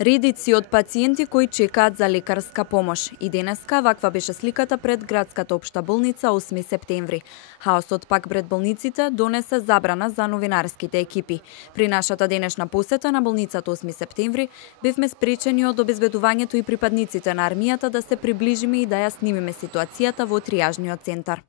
Редици од пациенти кои чекаат за лекарска помош. И денеска ваква беше сликата пред градската општа болница 8 септември. Хаосот пак пред болниците донесе забрана за новинарските екипи. При нашата денешна посета на болницата 8 септември бевме спречени од обезбедувањето и припадниците на армијата да се приближиме и да ја снимиме ситуацијата во триажниот центар.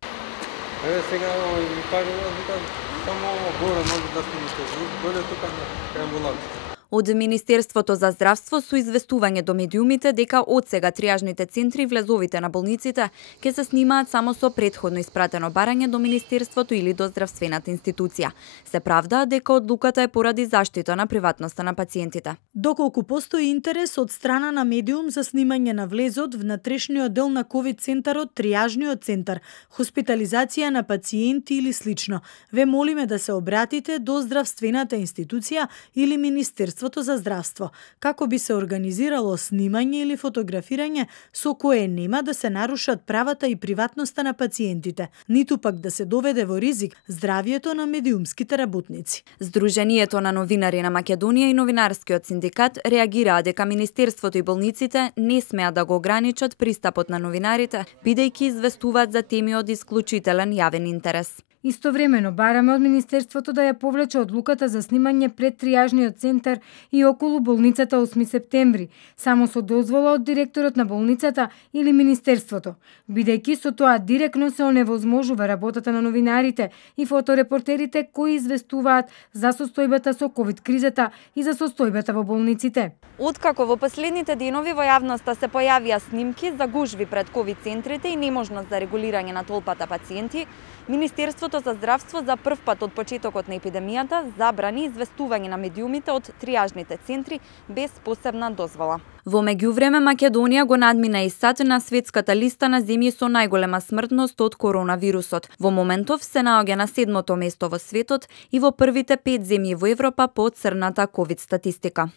Сега ми кажува само горе може да снимите звук, доле тука на амбуланта. Од Министерството за здравство со известување до медиумите дека од сега триажните центри влезовите на болниците ќе се снимаат само со претходно испратено барање до Министерството или до здравствената институција. Се правда дека одлуката е поради заштита на приватноста на пациентите. Доколку постои интерес од страна на медиум за снимање на влезот внатрешниот дел на ковид центарот, триажниот центар, хоспитализација на пациенти или слично, ве молиме да се обратите до здравствената институција или Министерството за здравство, како би се организирало снимање или фотографирање со кое нема да се нарушат правата и приватноста на пациентите, ниту пак да се доведе во ризик здравието на медиумските работници. Сдруженијето на новинари на Македонија и новинарскиот синдикат реагираа дека Министерството и болниците не смеат да го ограничат пристапот на новинарите, бидејќи известуваат за теми од исклучителен јавен интерес. Истовремено бараме од Министерството да ја повлече одлуката за снимање пред триажниот центар и околу болницата 8 септември, само со дозвола од директорот на болницата или Министерството, бидејќи со тоа директно се оневозможува работата на новинарите и фоторепортерите кои известуваат за состојбата со ковид кризата и за состојбата во болниците. Откако во последните денови во јавноста се појавија снимки за гужви пред ковид центрите и неможност за регулирање на толпата пациенти, Министерството за здравство за прв пат од почетокот на епидемијата забрани известување на медиумите од триажните центри без посебна дозвола. Во меѓувреме Македонија го надмина и САД на светската листа на земји со најголема смртност од коронавирусот. Во моментов се наоѓа на 7-то место во светот и во првите 5 земји во Европа по црната ковид статистика.